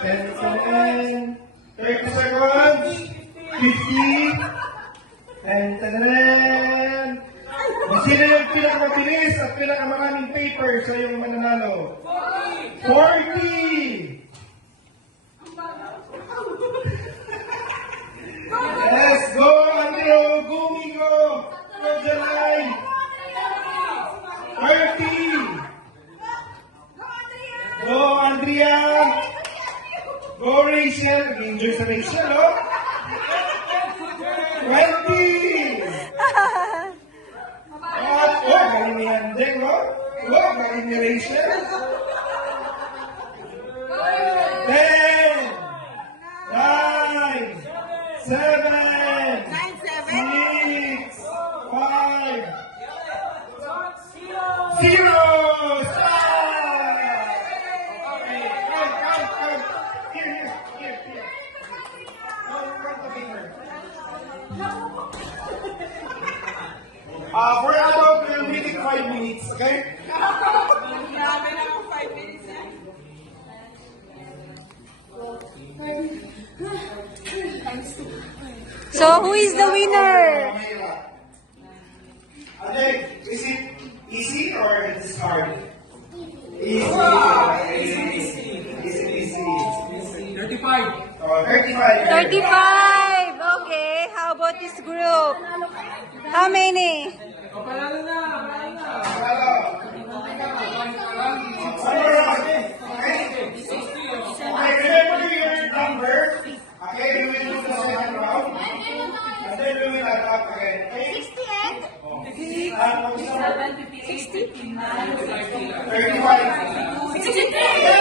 10, 10, 30 seconds. 50. And, tananan. Sino yung pinakamabilis at pinakamaraming paper sa iyong mananalo? 40! Yes, go Andrew, go Migo, go Jalay. 30. Go Andrea. Mauritian, enjoy sa Malaysia, no? 20! At, oh, galing ni Andeng, no? Oh, galing ni Rachel. 10, 9, 7, 6, 5, 0! Uh, for adult, we're meeting five minutes, okay? Grabe na ako, 5 minutes na. So, who is the winner? Ate, is it easy or it's hard? Easy. Easy, easy. Easy, easy. 35. Oh, 35. 35! Group. How many? Sixty-eight. Sixty-nine. Thirty-five. Sixty-three.